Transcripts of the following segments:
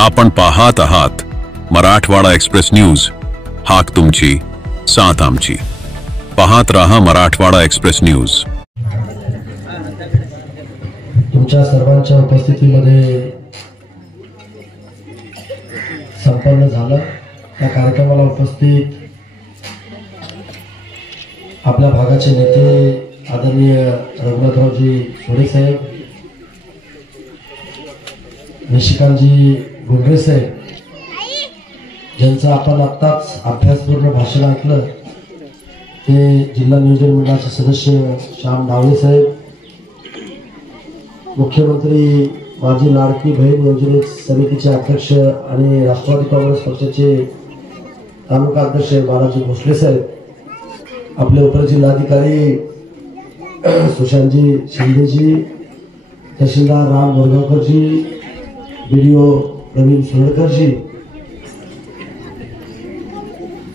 आपण पाहत आहात मराठवाडा एक्सप्रेस न्यूज। हाक तुमची, साथ आमची। पाहत रहा मराठवाडा एक्सप्रेस न्यूज। तुमच्या सर्वांच्या उपस्थितीमध्ये संपन्न झालं। या कार्यक्रमाला उपस्थित आपल्या भागाचे नेते आदरणीय रघुनाथरावजी सोडे साहेब, निशिकांतजी गुंडरे साहेब, ज्यांचं आपण आत्ताच अभ्यासपूर्ण भाषण ऐकलं, ते जिल्हा नियोजन मंडळाचे सदस्य श्याम डावळे साहेब, मुख्यमंत्री माझी लाडकी बहीण योजने समितीचे अध्यक्ष आणि राष्ट्रवादी काँग्रेस पक्षाचे तालुका अध्यक्ष बालाजी भोसले साहेब, आपले उपजिल्हाधिकारी सुशांतजी शिंदेजी, तहसीलदार राम बोरगावकरजी, बीडीओ प्रवीण सुरडकरजी,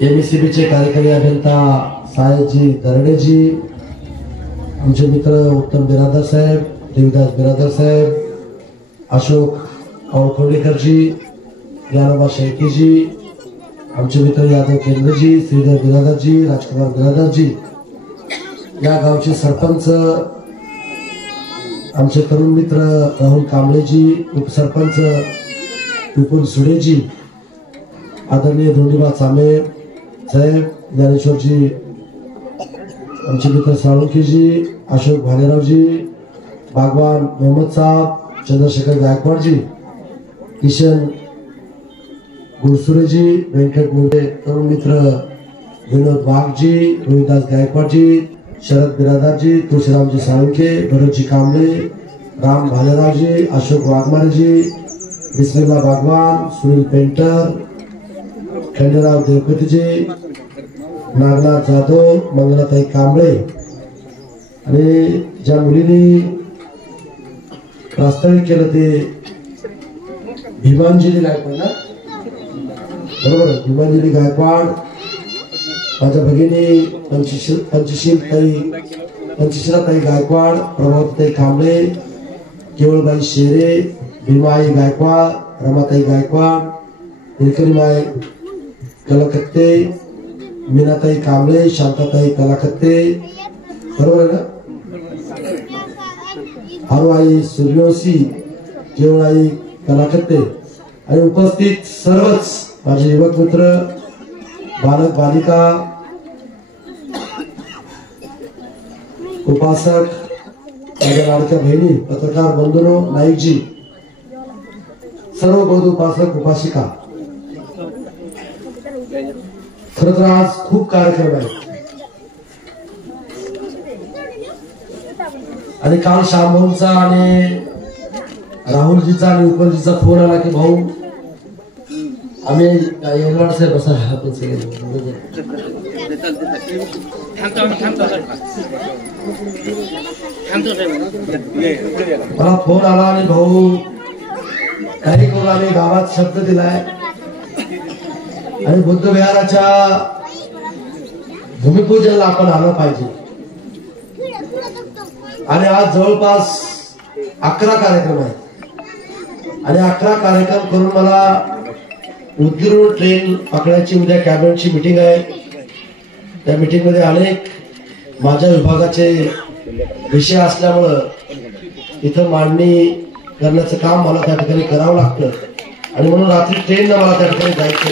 एमएससीबीचे कार्यकारी अभियंता सायजी दरडेजी, आमचे मित्र उत्तम बिरादर साहेब, देवदास बिरादर साहेब, अशोक आवखोडेकरजी, ज्ञानोबा शेळकेजी, आमचे मित्र यादव केंद्रजी, श्रीधर बिरादरजी, राजकुमार बिरादरजी, या गावचे सरपंच, आमचे तरुण मित्र राहुल कांबळेजी, उपसरपंच विपुल सुडेजी, आदरणीय धोंडीबा चामे साहेब, ज्ञानेश्वरजी, आमचे मित्र साळुंखेजी, अशोक भालेरावजी, बागवान मोहम्मद साहब, चंद्रशेखर गायकवाडजी, किशन गुरसुरेजी, व्यंकट मुंडे, तरुण मित्र विनोद वाघजी, रोहिदास गायकवाडजी, शरद बिरादारजी, तुळशीरामजी साळुंखे, भरतजी कांबळे, राम भालेरावजी, अशोक वाघमारेजी, बिस्मिल्ला बागवान, सुनील पेंटर, खंडेराव देवकतीजी, नागनाथ जाधव, मंगलाताई कांबळे, आणि ज्या मुलींनी प्रास्ताविक केलं ते भीमांजली गायकवाड ना, बरोबर, भीमांजली गायकवाड, माझ्या भगिनी पंचशीलाताई गायकवाड, प्रभावताई कांबळे, केवळबाई शेरे, भीमाई गायकवाड, रमाताई गायकवाड, निलकरीमाई कलाकत्ते, मीनाताई कांबळे, शांताताई कलाकत्ते, बरोबर आहे ना, हरवाई सूर्यवंशी, केवळाई कलाकत्ते, आणि उपस्थित सर्वच माझे युवक मित्र, बालक बालिका, उपासक, माझ्या लाडक्या बहिणी, पत्रकार बंधूंनो, नाईकजी, सर्व बौद्ध उपासक उपासिका, खरं तर आज खूप कार्यक्रम आहे। आणि काल श्यामभाऊंचा आणि राहुलजीचा आणि उपलजीचा फोन आला की भाऊ आम्ही एवढा साहेब बसा, मला फोन आला आणि भाऊ काही करून आम्ही गावात शब्द दिलाय आणि बुद्ध विहाराच्या भूमिपूजनाला आपण आलं पाहिजे, आणि आज जवळपास 11 कार्यक्रम आहेत आणि 11 कार्यक्रम करून मला उदगीरहून ट्रेन पकडायची, उद्या कॅबिनेटची मीटिंग आहे। त्या मीटिंग मध्ये अनेक माझ्या विभागाचे विषय असल्यामुळं इथं मांडणी करण्याचं काम मला त्या ठिकाणी करावं लागतं, आणि म्हणून रात्री ट्रेननं मला त्या ठिकाणी जायचं।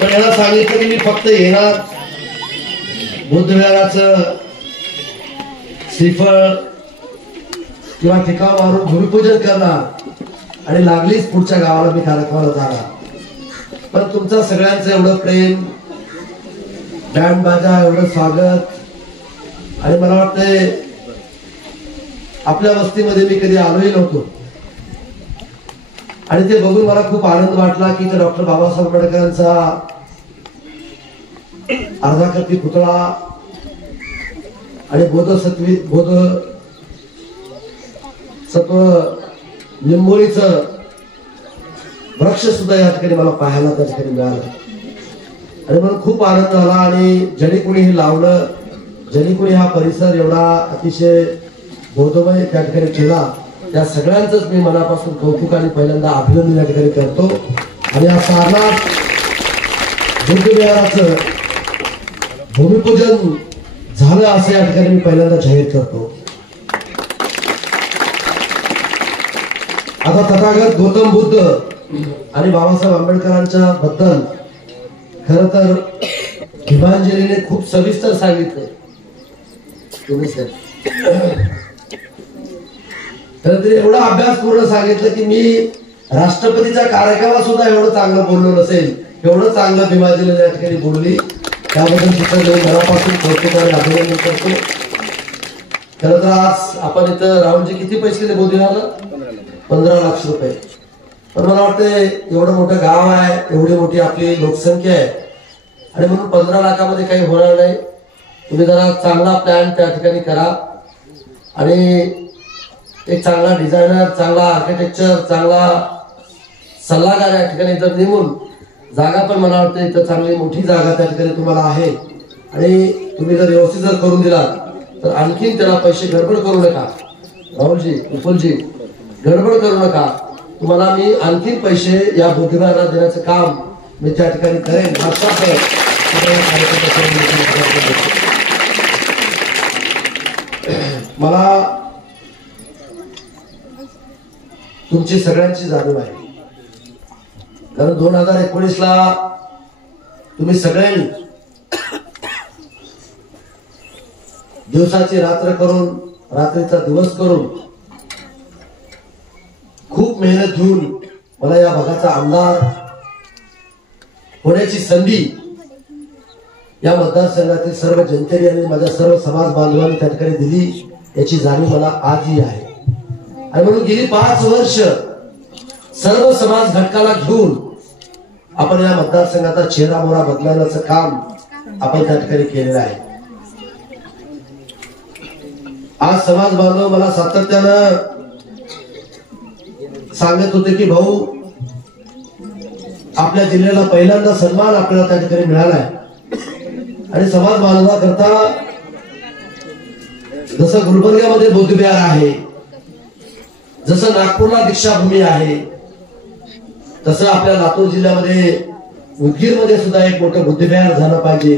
पण याला सांगितलं की मी फक्त येणार, बुद्ध विहाराचं श्रीफळ किंवा टिका मारून भूमिपूजन करणार आणि लागलीच पुढच्या गावाला मी कार्यक्रमाला जाणार। पण तुमचं सगळ्यांचं एवढं प्रेम, बँड बाजा, एवढं स्वागत, आणि मला वाटतंय आपल्या वस्तीमध्ये मी कधी आलोही नव्हतो, आणि ते बघून मला खूप आनंद वाटला की डॉक्टर बाबासाहेब आंबेडकरांचा अर्धाकृती पुतळा आणि बोधसत्व निंबोळीचं वृक्ष सुद्धा या ठिकाणी मला पाहायला त्या ठिकाणी मिळालं, आणि मला खूप आनंद झाला। आणि ज्यांनी कोणी हे लावलं, ज्यांनी कोणी हा परिसर एवढा अतिशय बोधमय त्या ठिकाणी केला, त्या सगळ्यांचंच मी मनापासून कौतुक आणि पहिल्यांदा अभिनंदन या ठिकाणी करतो। आणि या सारनाथ बुद्धविहाराचं भूमिपूजन झालं असं या ठिकाणी मी पहिल्यांदा जाहीर करतो। आता तथागत गौतम बुद्ध आणि बाबासाहेब आंबेडकरांच्या बद्दल खरं तर गीतांजलीने खूप सविस्तर सांगितलं। खरं तर एवढा अभ्यास पूर्ण सांगितलं की मी राष्ट्रपतीच्या कार्यक्रमात सुद्धा एवढं चांगलं बोललो नसेल, एवढं चांगलं भीमाजीने या ठिकाणी बोलली। त्याबद्दल तिथं मनापासून कौतुक आणि अभिनंदन करतो। खरं तर आज आपण इथं राहुलजी किती पैसे दिले बोधविहारला? 15 लाख रुपये। पण मला वाटतं एवढं मोठं गाव आहे, एवढी मोठी आपली लोकसंख्या आहे आणि म्हणून 15 लाखामध्ये काही होणार नाही। तुम्ही जरा चांगला प्लॅन त्या ठिकाणी करा आणि एक चांगला डिझायनर, चांगला आर्किटेक्चर, चांगला सल्लागार या ठिकाणी जर नेमून, जागा पण मला वाटतं इथं चांगली मोठी जागा त्या ठिकाणी तुम्हाला आहे आणि तुम्ही जर व्यवस्थित जर करून दिलात तर आणखीन त्याला पैसे गडबड करू नका। राहुलजी, विपुलजी, गडबड करू नका। तुम्हाला मी आणखीन पैसे या बुद्धविहाराला देण्याचं काम मी त्या ठिकाणी करेन। मला तुमची सगळ्यांची जाणीव आहे, कारण 2019 ला तुम्ही सगळ्यांनी दिवसाची रात्र करून, रात्रीचा दिवस करून खूप मेहनत घेऊन मला या भागाचा आमदार होण्याची संधी या मतदारसंघातील सर्व जनतेने आणि माझ्या सर्व समाज बांधवांनी त्या ठिकाणी दिली, याची जाणीव मला आजही आहे। आणि म्हणून गेली 5 वर्ष सर्व समाज घटकाला घेऊन आपण या मतदारसंघाचा चेहरा मोहरा बदलण्याचं काम आपण त्या ठिकाणी केलेलं आहे। आज समाज बांधव मला सातत्यानं सांगत होते की भाऊ, आपल्या जिल्ह्याला पहिल्यांदा सन्मान आपल्याला त्या ठिकाणी मिळालाय आणि समाज बांधवाकरता जसं गुलबर्ग्यामध्ये बुद्धविहार आहे, जसं नागपूरला दीक्षाभूमी आहे, तसं आपल्या लातूर जिल्ह्यामध्ये उदगीर मध्ये सुद्धा एक मोठं बुद्धविहार झालं पाहिजे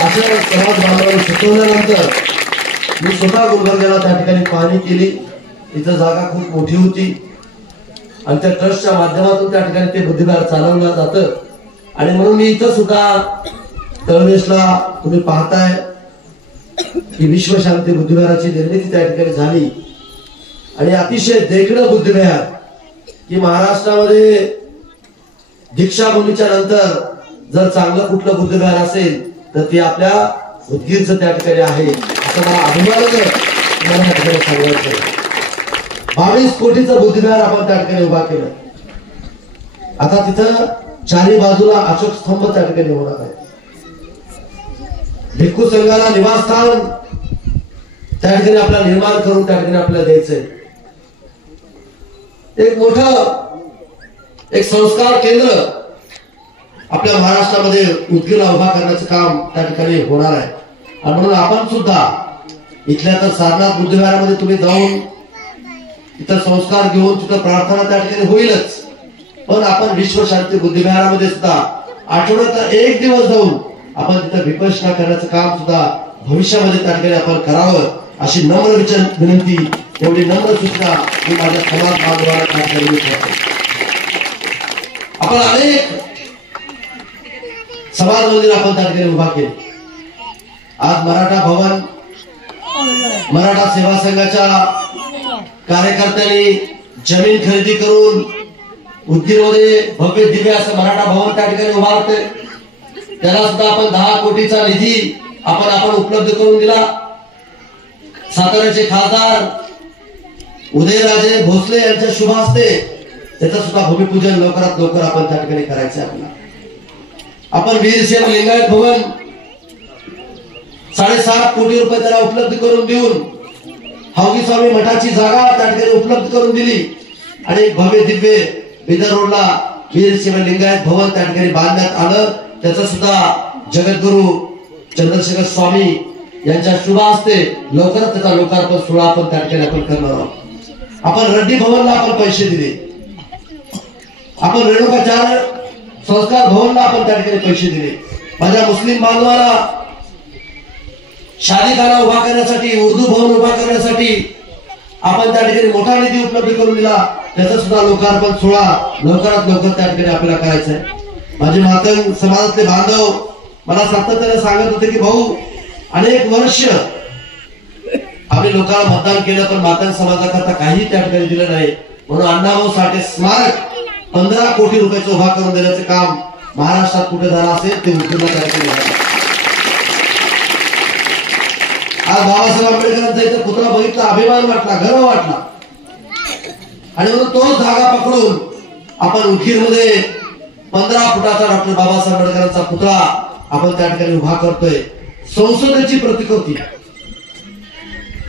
असं समाज बांधवांनी सुचवल्यानंतर मी स्वतः गुलबर्ग्याला त्या ठिकाणी पाहणी केली। इथं जागा खूप मोठी होती आणि त्या ट्रस्टच्या माध्यमातून त्या ठिकाणी ते बुद्धविहार चालवलं जातं आणि म्हणून मी इथं सुद्धा तळवेशला तुम्ही पाहताय की विश्वशांती बुद्धविहाराची निर्मिती त्या ठिकाणी झाली आणि अतिशय देखणं बुद्धविहार की महाराष्ट्रामध्ये दीक्षाभूमीच्या नंतर जर चांगलं कुठलं बुद्धविहार असेल तर ते आपल्या उदगीरचं त्या ठिकाणी आहे असं मला अभिमानानं या ठिकाणी सांगायचं। 22 कोटीचं बुद्धविहार आपण त्या ठिकाणी उभा केलं। आता तिथं चारी बाजूला अशोक स्तंभ त्या ठिकाणी होणार आहे। भिक्खू संघाला निवासस्थान त्या ठिकाणी आपल्याला निर्माण करून त्या ठिकाणी आपल्याला द्यायचंय। एक मोठं एक संस्कार केंद्र आपल्या महाराष्ट्रामध्ये उदगीरला उभा करण्याचं काम त्या ठिकाणी होणार आहे आणि म्हणून आपण सुद्धा इथल्या तर सारनाथ बुद्धविहारामध्ये तुम्ही जाऊन तिथं संस्कार घेऊन तिथं प्रार्थना त्या ठिकाणी होईलच, पण आपण विश्वशांती बुद्धविहारामध्ये सुद्धा आठवड्यात 1 दिवस जाऊन आपण तिथं विपश्यना करण्याचं काम सुद्धा भविष्यामध्ये त्या ठिकाणी आपण करावं अशी नम्र विनंती, एवढी नम्र सूचना मी माझ्या समाज बांधवांना त्या ठिकाणी करतो। आपण अनेक समाज मंदिर आपण त्या ठिकाणी उभा केले। आज मराठा भवन, मराठा सेवा संघाच्या कार्यकर्त्यांनी जमीन खरेदी करून उदगीरमध्ये भव्य दिव्य असं मराठा भवन त्या ठिकाणी उभारते। त्याला सुद्धा आपण 10 कोटीचा निधी आपण उपलब्ध करून दिला। साताऱ्याचे खासदार उदयराजे भोसले यांच्या शुभ हस्ते त्याचं सुद्धा भूमिपूजन लवकरात लवकर आपण त्या ठिकाणी करायचं आहे आपल्याला। आपण वीरशैव लिंगायत भवन 7.5 कोटी रुपये त्याला उपलब्ध करून देऊन हावगी स्वामी मठाची जागा त्या ठिकाणी उपलब्ध करून दिली आणि भव्य दिव्य बिदर रोडला वीरशैव लिंगायत भवन त्या ठिकाणी बांधण्यात आलं। त्याचं सुद्धा जगद्गुरु चंद्रशेखर स्वामी यांच्या शुभ हस्ते लवकरच त्याचा लोकार्पण सोहळा आपण त्या ठिकाणी आपण करणार आहोत। आपण रेड्डी भवनला आपण पैसे दिले, आपण रेणुकाचार्य संस्कार भवनला आपण त्या ठिकाणी पैसे दिले, माझ्या मुस्लिम बांधवाला शादीखाना उभा करण्यासाठी, उर्दू भवन उभा करण्यासाठी आपण त्या ठिकाणी मोठा निधी उपलब्ध करून दिला, त्याचा सुद्धा लोकार्पण सोहळा लवकरात लवकर त्या ठिकाणी आपल्याला करायचा आहे। माझे मातंग समाजातले बांधव मला सातत्याने सांगत होते की भाऊ, अनेक वर्ष आम्ही लोकांना मतदान केलं पण मातंग समाजाकरता काही त्या ठिकाणी दिलं नाही, म्हणून अण्णाभाऊ साठे स्मारक 15 कोटी रुपयाचं उभा करून देण्याचं काम महाराष्ट्रात कुठे झालं असेल ते उद्योगाला त्या ठिकाणी झालं। आज बाबासाहेब आंबेडकरांचा इथे पुतळा बघितला, अभिमान वाटला, गर्व वाटला, आणि म्हणून तोच धागा पकडून आपण उदगीरमध्ये 15 फुटाचा डॉक्टर बाबासाहेब आंबेडकरांचा पुतळा आपण त्या ठिकाणी उभा करतोय। संसदेची प्रतिकृती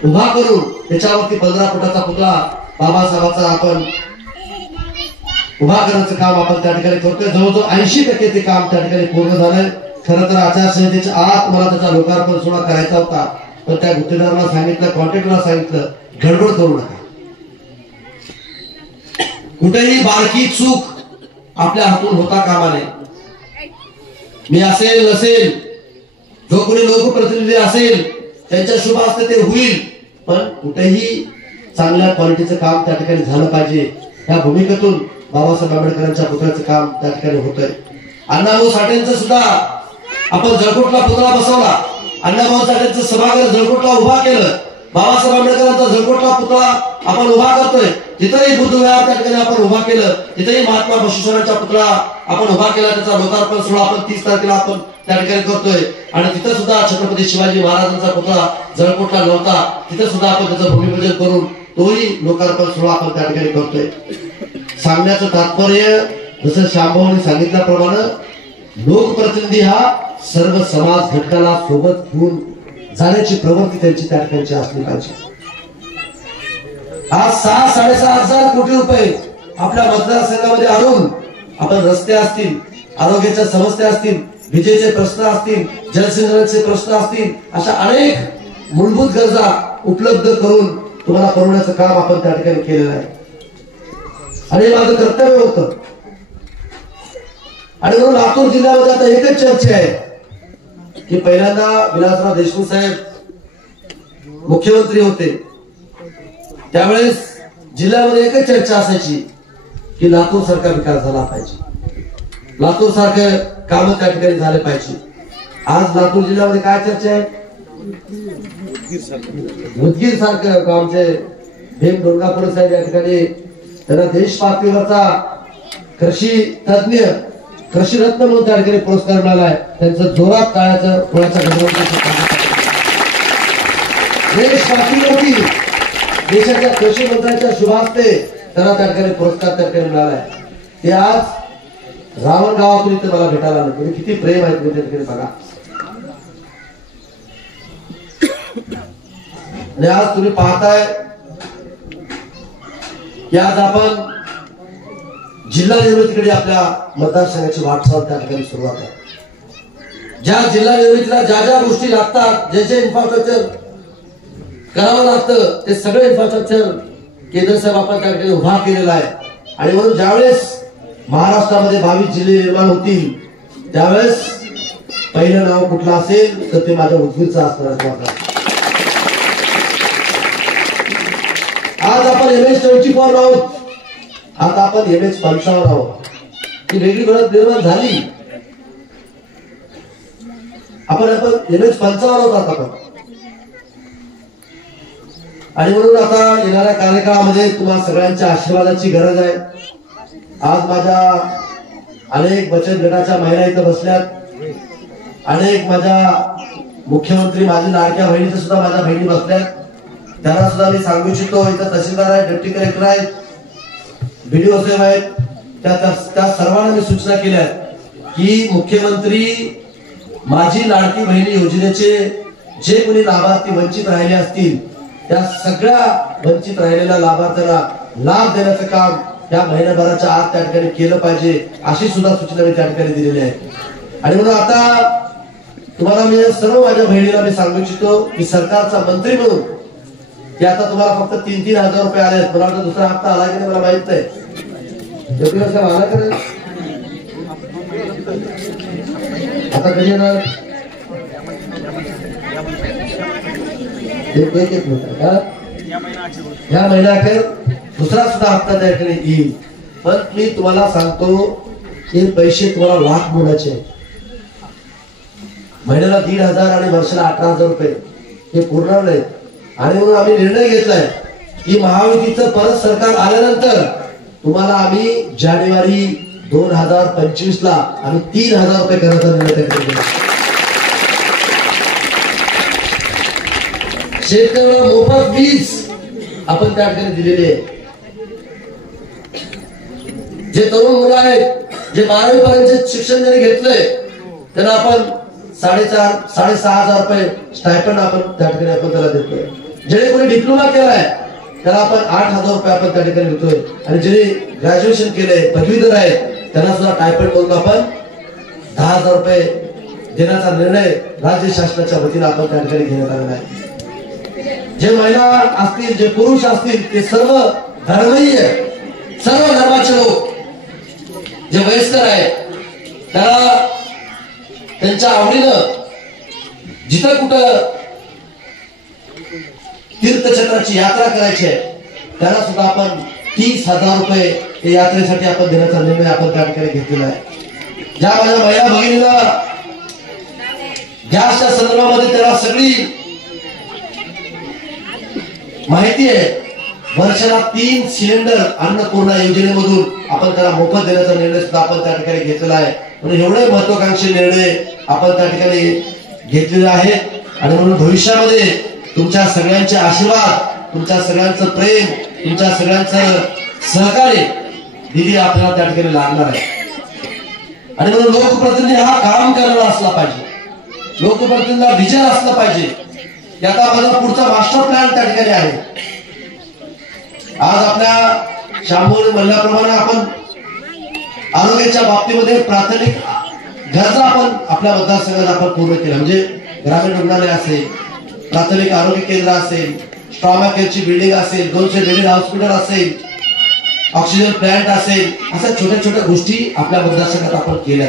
उभा करून त्याच्यावरती 15 फुटाचा पुतळा बाबासाहेबांचा आपण उभा करण्याचं काम आपण त्या ठिकाणी करतोय। जवळजवळ 80% ते काम त्या ठिकाणी पूर्ण झालंय। खरं तर आचारसंहितेच्या आत मला त्याचा लोकार्पण सोहळा करायचा होता, पण त्या गुत्तेदाराला सांगितलं, कॉन्ट्रॅक्टरला सांगितलं, गडबड करू नका, कुठेही बारकी चूक आपल्या हातून होता कामा नये। मी असेल नसेल, जो कोणी लोकप्रतिनिधी असेल त्यांच्या शुभ हस्ते ते होईल, पण कुठेही चांगल्या क्वालिटीचं काम त्या ठिकाणी झालं पाहिजे, या भूमिकेतून बाबासाहेब आंबेडकरांच्या पुतळ्याचं काम त्या ठिकाणी होतंय। अण्णाभाऊ साठेंचं सुद्धा आपण जळकोटला पुतळा बसवला, अण्णाभाऊ साठेंचं सभागृह जळकोटला उभा केलं, बाबासाहेब आंबेडकरांचा जळकोटला पुतळा आपण उभा करतोय। तिथेही बुद्धविहार त्या ठिकाणी आपण उभा केलं, तिथेही महात्मा बसवेश्वरांचा पुतळा आपण उभा केला, त्याचा लोकार्पण सोहळा आपण 30 तारखेला आपण त्या ठिकाणी करतोय। आणि तिथं सुद्धा छत्रपती शिवाजी महाराजांचा पुतळा जळकोटला नव्हता, तिथं सुद्धा आपण त्याचं भूमिपूजन करून तोही लोकार्पण सोहळा आपण त्या ठिकाणी करतोय। सांगण्याचं तात्पर्य जसं शांभाऊने सांगितल्याप्रमाणे लोकप्रतिनिधी हा सर्व समाज घटकाला सोबत घेऊन जाण्याची प्रवृत्ती त्यांची त्या ठिकाणी असली पाहिजे। आज 6-6.5 हजार कोटी रुपये आपल्या मतदारसंघामध्ये आणून आपण रस्ते असतील, आरोग्याच्या समस्या असतील, विजेचे प्रश्न असतील, जलसिंचनाचे प्रश्न असतील, अशा अनेक मूलभूत गरजा उपलब्ध करून तुम्हाला पुरवण्याचं काम आपण त्या ठिकाणी केलेलं आहे, आणि माझं कर्तव्य होतं। आणि म्हणून लातूर जिल्ह्यामध्ये आता एकच चर्चा आहे की पहिल्यांदा विलासराव देशमुख साहेब मुख्यमंत्री होते त्यावेळेस जिल्ह्यामध्ये एकच चर्चा असायची की लातूर सारखा विकास झाला पाहिजे, लातूर सारखं काम त्या ठिकाणी झाले पाहिजे। आज लातूर जिल्ह्यामध्ये काय चर्चा आहे? उदगीर सारखं आमचे भीम डोंगापुरे साहेब या ठिकाणी त्यांना देश पातळीवरचा कृषी तज्ञ, कृषी रत्न म्हणून त्या ठिकाणी पुरस्कार मिळालाय, त्यांचं जोरात टाळ्याचं पुण्याच्या देश पातळीवरती देशाच्या कृषी मंत्र्यांच्या शुभास्ते त्यांना त्या ठिकाणी पुरस्कार त्या ठिकाणी मिळालाय। ते आज रावण गावातून इथे मला भेटायला आलं, म्हणजे किती प्रेम आहे तुम्ही त्या ठिकाणी बघा। आणि आज तुम्ही पाहताय की आज आपण जिल्हा निवडणुकीकडे आपल्या मतदारसंघाची वाटचाल त्या ठिकाणी सुरुवात आहे। ज्या जिल्हा निवडणुकीला ज्या ज्या गोष्टी लागतात, जे जे इन्फ्रास्ट्रक्चर करावं लागतं, ते सगळे इन्फ्रास्ट्रक्चर केंद्र साहेब आपण त्या ठिकाणी उभा केलेला आहे। आणि म्हणून ज्यावेळेस महाराष्ट्रामध्ये 22 जिल्हे निर्माण होतील त्यावेळेस पहिलं नाव कुठलं असेल तर ते माझ्या उदगीरचं असणार आहे। आज आपण MS-24 आहोत, आता आपण MS-55 आहोत, ही वेगळी गरज निर्माण झाली, आपण MS-55 आहोत आता आपण। आणि म्हणून आता येणाऱ्या कार्यकाळामध्ये तुम्हाला सगळ्यांच्या आशीर्वादाची गरज आहे। आज माझ्या अनेक बचत गटाच्या महिला इथं बसल्यात, अनेक माझ्या मुख्यमंत्री माझी लाडक्या बहिणीचं सुद्धा माझ्या बहिणी बसल्यात, त्यांना सुद्धा मी सांगू इच्छितो, इथं तहसीलदार आहेत, डेप्टी कलेक्टर आहेत, BDO साहेब आहेत, त्या सर्वांना मी सूचना केल्या की मुख्यमंत्री माझी लाडकी बहिणी योजनेचे जे कोणी लाभार्थी वंचित राहिले असतील त्या सगळ्या वंचित राहिलेल्या लाभार्थ्यांना लाभ देण्याचं काम या महिन्याभराच्या आत त्या ठिकाणी केलं पाहिजे, अशी सुद्धा सूचना मी त्या ठिकाणी दिलेली आहे। आणि म्हणून आता तुम्हाला मी सर्व माझ्या बहिणीला मी सांगू इच्छितो की सरकारचा मंत्री म्हणून की आता तुम्हाला फक्त 3,000 रुपये आले आहेत. मला वाटतं दुसरा हप्ता आला की नाही मला माहित नाही. आला का नाही? आता कधी येणार? एक मिनिट, या महिन्याखेर दुसरा सुद्धा हप्ता त्या ठिकाणी येईल. पण मी तुम्हाला सांगतो हे पैसे तुम्हाला लाख मोलाचे आहेत. महिन्याला 1,500 आणि वर्षाला 18,000 रुपये हे पुरणार नाहीत. आणि म्हणून आम्ही निर्णय घेतलाय की महायुतीचं परत सरकार आल्यानंतर तुम्हाला आम्ही जानेवारी 2025 ला आम्ही 3,000 रुपये करण्याचा निर्णय घेतला. शेतकऱ्याला मोफत वीज आपण त्या ठिकाणी दिलेली आहे. जे तरुण मुलं आहेत जे 12वी पर्यंत शिक्षण ज्यांनी घेतलंय त्यांना आपण 4,500-6,500 रुपये स्टायपंड आपण त्या ठिकाणी आपण त्याला देतोय. ज्याने कोणी डिप्लोमा केलाय त्याला आपण 8,000 रुपये आपण त्या ठिकाणी देतोय. आणि ज्याने ग्रॅज्युएशन केलंय पदवीधर आहेत त्यांना सुद्धा स्टायपंड म्हणून आपण 10,000 रुपये देण्याचा निर्णय राज्य शासनाच्या वतीने आपण त्या ठिकाणी घेण्यात आलेला आहे. जे महिला असतील जे पुरुष असतील ते सर्व धर्मीय सर्व धर्माचे लोक जे वयस्कर आहेत त्याला त्यांच्या आवडीनं जिथं कुठं तीर्थक्षेत्राची यात्रा करायची आहे त्याला सुद्धा आपण 30,000 रुपये या यात्रेसाठी आपण देण्याचा निर्णय आपण त्या ठिकाणी घेतलेला आहे. ज्या माझ्या महिला भगिनीला गॅसच्या संदर्भामध्ये त्याला सगळी माहिती आहे. वर्षाला 3 सिलेंडर अन्नपूर्णा योजनेमधून आपण त्याला मोफत देण्याचा निर्णय सुद्धा आपण त्या ठिकाणी घेतलेला आहे. म्हणून एवढे महत्वाकांक्षी निर्णय आपण त्या ठिकाणी घेतलेले आहेत. आणि म्हणून भविष्यामध्ये तुमच्या सगळ्यांचे आशीर्वाद तुमच्या सगळ्यांचं प्रेम तुमच्या सगळ्यांचं सहकार्य दिदी आपल्याला त्या ठिकाणी लागणार आहे. आणि म्हणून लोकप्रतिनिधी हा काम करणारा असला पाहिजे. लोकप्रतिनिधीला विजन असला पाहिजे. याचा माझा पुढचा मास्टर प्लॅन त्या ठिकाणी आहे. आज आपल्या शांभूने म्हणल्याप्रमाणे आपण आरोग्याच्या बाबतीमध्ये प्राथमिक गरजा आपण आपल्या मतदारसंघात आपण पूर्ण केल्या. म्हणजे ग्रामीण रुग्णालय असेल प्राथमिक आरोग्य केंद्र असेल ट्रॉमा केअरची बिल्डिंग असेल 200 बेडेड हॉस्पिटल असेल ऑक्सिजन प्लांट असेल अशा छोट्या छोट्या गोष्टी आपल्या मतदारसंघात आपण केल्या.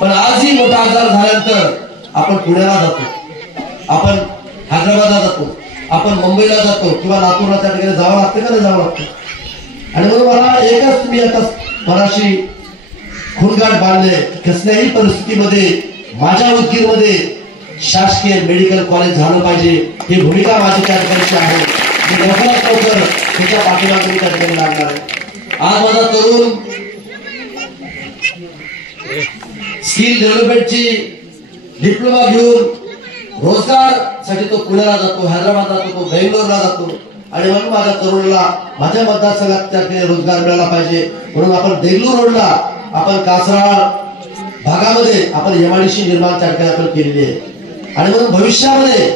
पण आजही मोठा आजार झाल्यानंतर आपण पुण्याला जातो आपण हैदराबादला जातो आपण मुंबईला जातो किंवा लातूरला त्या ठिकाणी जावं लागतं का नाही जावं लागतं. आणि म्हणून मला एकच मी आता मराठी खूणगाठ बांधले कसल्याही परिस्थितीमध्ये माझ्या उदगीरमध्ये शासकीय मेडिकल कॉलेज झालं पाहिजे ही भूमिका माझी त्या ठिकाणची आहे. मी लवकरात लवकर त्याच्या पाठीमागे त्या ठिकाणी लागणार आहे. आज माझा तरुण स्किल डेव्हलपमेंटची डिप्लोमा घेऊन रोजगारसाठी तो पुण्याला जातो हैदराबादला जातो तो बेंगलोरला जातो. आणि म्हणून माझ्या तरुणाला माझ्या मतदारसंघात त्या ठिकाणी रोजगार मिळाला पाहिजे. म्हणून आपण देगलूर रोडला आपण कासराळ भागामध्ये आपण एमआयडीसी निर्माण त्या ठिकाणी आपण केलेली आहे. आणि म्हणून भविष्यामध्ये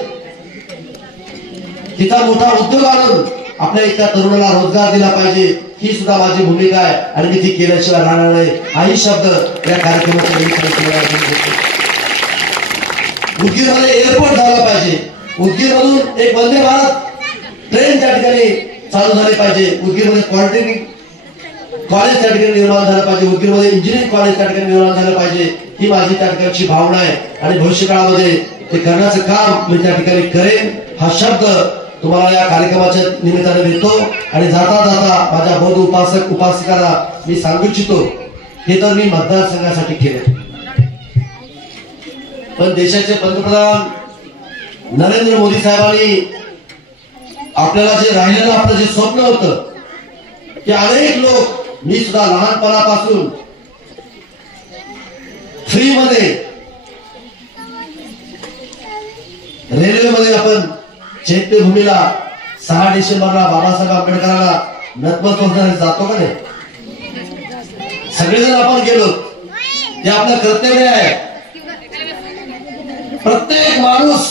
तिथं मोठा उद्योग आणून आपल्या इथल्या तरुणाला रोजगार दिला पाहिजे ही सुद्धा माझी भूमिका आहे. आणि मी ती केल्याशिवाय राहणार नाही हाही शब्द या कार्यक्रमाचा. उदगीरमध्ये एअरपोर्ट झाला पाहिजे. उदगीरमधून एक वंदे भारत ट्रेन त्या ठिकाणी चालू झाली पाहिजे. उदगीरमध्ये पॉलिटेक्निक कॉलेज त्या ठिकाणी निर्माण झालं पाहिजे. उदगीरमध्ये इंजिनिअरिंग कॉलेज त्या ठिकाणी निर्माण झालं पाहिजे ही माझी त्या ठिकाणची भावना आहे. आणि भविष्यकाळामध्ये ते करण्याचं काम मी त्या ठिकाणी करेन हा शब्द तुम्हाला या कार्यक्रमाच्या निमित्ताने देतो. आणि जाता जाता माझ्या बौद्ध उपासक उपासिकाला मी सांगू इच्छितो हे तर मी मतदारसंघासाठी केले. पण देशाचे पंतप्रधान नरेंद्र मोदी साहेबांनी आपल्याला जे राहिलेलं आपलं जे स्वप्न होतं की अनेक लोक मी सुद्धा लहानपणापासून फ्री मध्ये रेल्वेमध्ये आपण चैत्यभूमीला 6 डिसेंबरला बाबासाहेब आंबेडकरांना नतमस्तक जातो का नाही. सगळेजण आपण गेलो ते आपलं कर्तव्य आहे. प्रत्येक माणूस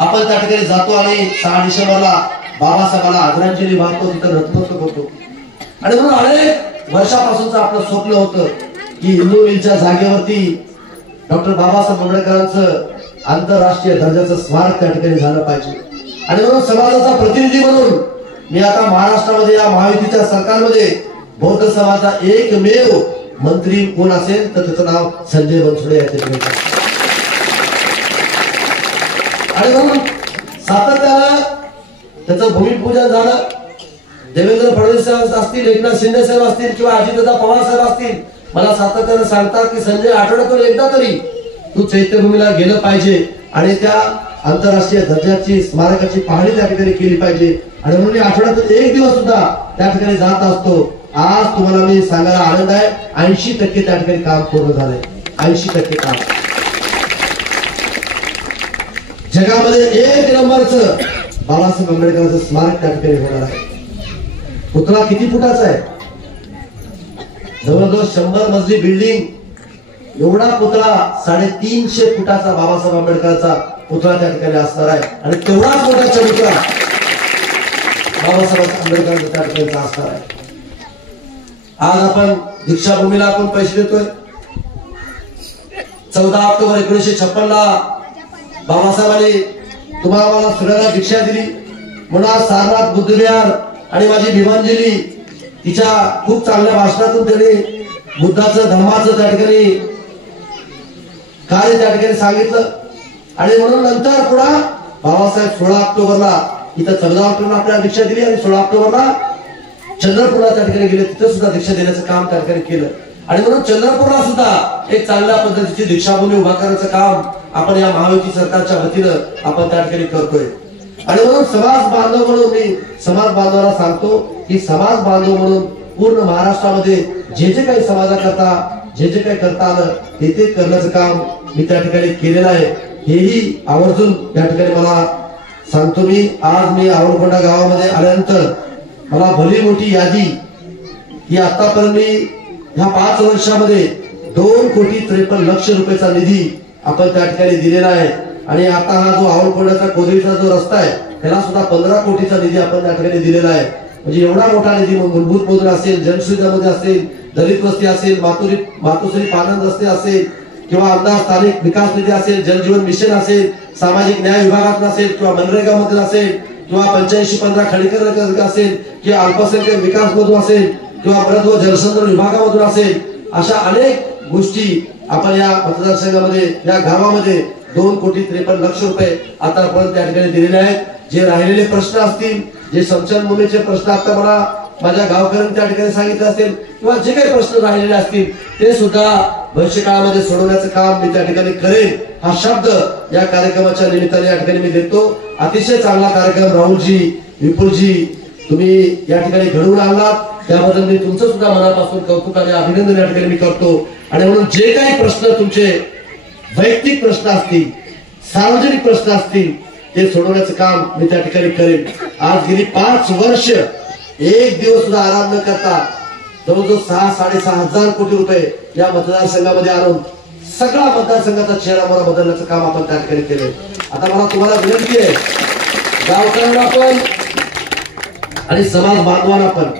आपण त्या ठिकाणी जातो आणि 6 डिसेंबरला बाबासाहेबांना आदरांजली वाहतो तिथं नतमस्तक होतो. आणि म्हणून अनेक वर्षापासूनचं आपलं स्वप्न होतं की हिंदू मिलच्या जागेवरती डॉक्टर बाबासाहेब आंबेडकरांचं आंतरराष्ट्रीय दर्जाचं स्मारक त्या ठिकाणी झालं पाहिजे. आणि म्हणून समाजाचा प्रतिनिधी म्हणून मी आता महाराष्ट्रामध्ये या महायुतीच्या सरकारमध्ये बौद्ध समाजाचा एकमेव मंत्री कोण असेल तर त्याचं नाव संजय बनसोडे आहे. आणि म्हणून सातत्यानं त्याचं भूमिपूजन झालं. देवेंद्र फडणवीस साहेब असतील, एकनाथ शिंदे साहेब असतील किंवा अजितदादा पवार साहेब असतील, मला सातत्यानं सांगतात की संजय आठवड्यातून एकदा तरी तू चैत्यभूमीला गेलं पाहिजे आणि त्या आंतरराष्ट्रीय दर्जाची स्मारकाची पाहणी त्या ठिकाणी केली पाहिजे. आणि म्हणून मी आठवड्यातून एक दिवस सुद्धा त्या ठिकाणी जात असतो. आज तुम्हाला मी सांगायला आनंद आहे, 80% त्या ठिकाणी काम पूर्ण झालंय. 80% काम. जगामध्ये एक नंबरचं बाबासाहेब आंबेडकरांचं स्मारक त्या ठिकाणी होणार आहे. पुतळा किती फुटाचा आहे? जवळजवळ 100 मजली बिल्डिंग एवढा पुतळा 350 फुटाचा बाबासाहेब आंबेडकरांचा पुतळा त्या ठिकाणी असणार आहे. आणि तेवढाच मोठा चरित्र बाबासाहेब आंबेडकरांचा त्या ठिकाणी असणार आहे. आज आपण दीक्षाभूमीला आपण पैसे देतोय. 14 ऑक्टोबर 1956 ला बाबासाहेबांनी तुम्हाला सगळ्यांना दीक्षा दिली म्हणून आज सारनाथ बुद्धविहार आणि माझी भीमांजली तिच्या खूप चांगल्या भाषणातून त्यांनी बुद्धाचं धर्माचं त्या ठिकाणी कार्य त्या ठिकाणी सांगितलं. आणि म्हणून नंतर पुन्हा बाबासाहेब 16 ऑक्टोबरला इथं 14 ऑक्टोबरला आपल्याला दीक्षा दिली आणि 16 ऑक्टोबरला चंद्रपूरला त्या ठिकाणी गेले, तिथं सुद्धा दीक्षा देण्याचं काम त्या ठिकाणी केलं. आणि म्हणून चंद्रपूरला सुद्धा एक चांगल्या पद्धतीची दीक्षाभूमी उभा करण्याचं काम आपण या महायुती सरकारच्या वतीनं आपण त्या ठिकाणी करतोय. आणि म्हणून समाज बांधव म्हणून मी समाज बांधवांना सांगतो की समाज बांधव म्हणून पूर्ण महाराष्ट्रामध्ये जे जे काही समाजाकरता जे जे काही करता आलं ते करण्याचं काम मी त्या ठिकाणी केलेलं आहे. हेही आवर्जून त्या ठिकाणी मला सांगतो. मी आज मी आवळकोंडा गावामध्ये आल्यानंतर मला भली मोठी यादी ही आतापर्यंत मी ह्या 5 वर्षामध्ये 2,53,00,000 रुपयाचा निधी आपण त्या ठिकाणी दिलेला आहे. आणि आता हा जो आवळकोंडाचा कोदरीचा जो रस्ता आहे त्याला सुद्धा 15 कोटीचा निधी आपण त्या ठिकाणी दिलेला आहे. म्हणजे एवढा मोठा निधी मूलभूत मधून असेल, जनसुविधामध्ये असेल, दलित वस्ती असेल, मातोश्री पानंद रस्ते असेल किंवा आमदार स्थानिक विकास निधी असेल, जलजीवन मिशन असेल, सामाजिक न्याय विभागात असेल किंवा मनरेगा मधील असेल किंवा 85-15 खडीकर असेल किंवा अल्पसंख्याक विकास मधून असेल किंवा मृत व जलसंधारण विभागामधून असेल, अशा अनेक गोष्टी आपण या मतदारसंघामध्ये या गावामध्ये 2,53,00,000 रुपये आतापर्यंत त्या ठिकाणी दिलेले आहेत. जे राहिलेले प्रश्न असतील, जे स्मशानभूमीचे प्रश्न आता मला माझ्या गावकऱ्यांनी त्या ठिकाणी सांगितले असतील किंवा जे काही प्रश्न राहिलेले असतील ते सुद्धा भविष्यकाळामध्ये सोडवण्याचं काम मी त्या ठिकाणी करेन हा शब्द या कार्यक्रमाच्या निमित्ताने या ठिकाणी मी देतो. अतिशय चांगला कार्यक्रम राहुलजी, विपुलजी तुम्ही या ठिकाणी घडवून आणलात त्याबद्दल मी तुमचं सुद्धा मनापासून कौतुक आणि अभिनंदन या ठिकाणी मी करतो. आणि म्हणून जे काही प्रश्न तुमचे वैयक्तिक प्रश्न असतील, सार्वजनिक प्रश्न असतील ते सोडवण्याचं काम मी त्या ठिकाणी करेन. आज गेली 5 वर्ष एक दिवस सुद्धा आराम न करता जवळजवळ 6-6.5 हजार कोटी रुपये या मतदारसंघामध्ये आणून सगळा मतदारसंघाचा चेहरा मला बदलण्याचं काम आपण त्या ठिकाणी केले. आता मला तुम्हाला विनंती आहे, गावकऱ्यांना पण आणि समाज बांधवांना पण,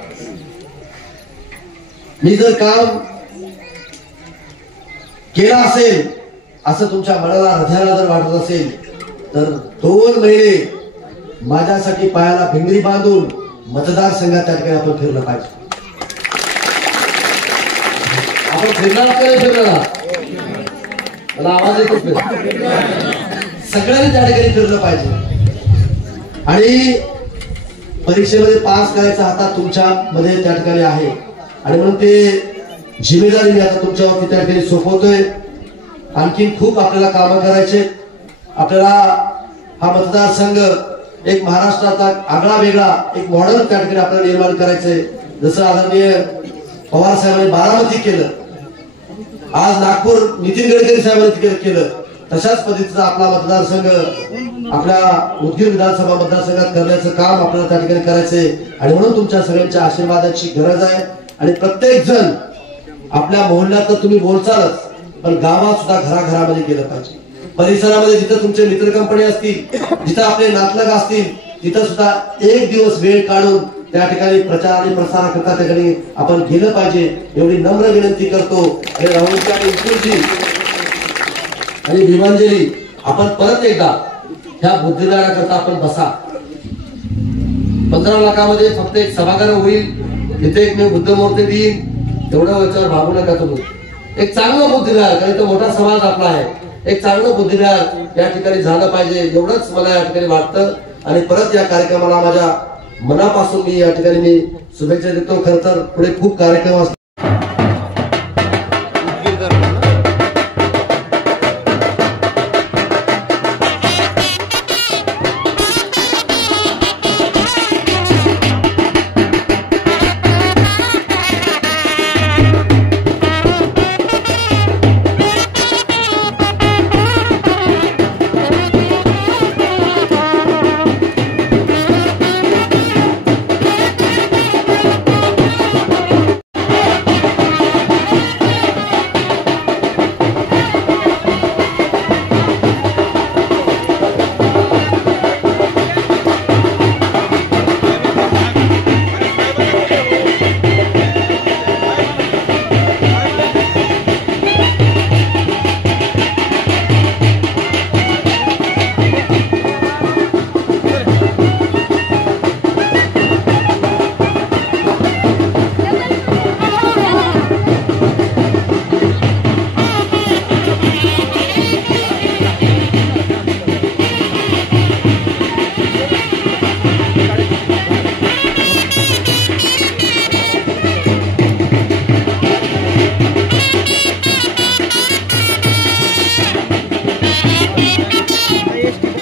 मी जर काम केलं असेल असं तुमच्या मनाला हृदयाला जर वाटत असेल तर 2 महिने माझ्यासाठी पायाला भिंगरी बांधून मतदारसंघात त्या ठिकाणी आपण फिरलं पाहिजे. आपण फिरणार का फिरणार? मला आवाज येतोच नाही. सगळ्यांनी त्या ठिकाणी फिरलं पाहिजे. आणि परीक्षेमध्ये पास करायचा हातात तुमच्या मध्ये त्या ठिकाणी आहे. आणि म्हणून ते जिम्मेदारी मी आता तुमच्यावरती त्या ठिकाणी सोपवतोय. आणखी खूप आपल्याला कामं करायचे. आपल्याला हा मतदारसंघ एक महाराष्ट्राचा आगळा वेगळा एक मॉडेल त्या ठिकाणी आपल्याला निर्माण करायचंय. जसं आदरणीय पवार साहेबांनी बारामती केलं, आज नागपूर नितीन गडकरी साहेबांनी केलं, तशाच पद्धतीचा आपला मतदारसंघ आपल्या उदगीर विधानसभा मतदारसंघात करण्याचं काम आपल्याला त्या ठिकाणी करायचंय. आणि म्हणून तुमच्या सगळ्यांच्या आशीर्वादाची गरज आहे. आणि प्रत्येक जण आपल्या मोहल्ल्यात तर तुम्ही बोलचालच, पण गावात सुद्धा घराघरामध्ये गेलं पाहिजे. परिसरामध्ये जिथं तुमचे मित्र कंपनी असतील, जिथं आपले नातलग असतील, तिथं सुद्धा एक दिवस वेळ काढून त्या ठिकाणी प्रचार आणि प्रसार करता त्या ठिकाणी आपण गेलं पाहिजे एवढी नम्र विनंती करतो. आणि राहुलजी आणि विपुलजी आणि भीमांजली आपण परत एकदा ह्या बुद्धिविहाराकरता आपण बसा. 15 लाखामध्ये फक्त एक सभागृह होईल, तिथे एक मी बुद्धमूर्ती देईन, तेवढं याच्यावर भागू नका तुम्ही. एक चांगलं बुद्धिविहार, कारण तो मोठा समाज आपला आहे, एक चांगलं बुद्धिविहार या ठिकाणी झालं पाहिजे एवढंच मला या ठिकाणी वाटतं. आणि परत या कार्यक्रमाला माझ्या मनापासून मी या ठिकाणी मी शुभेच्छा देतो. खरं तर पुढे खूप कार्यक्रम असतात.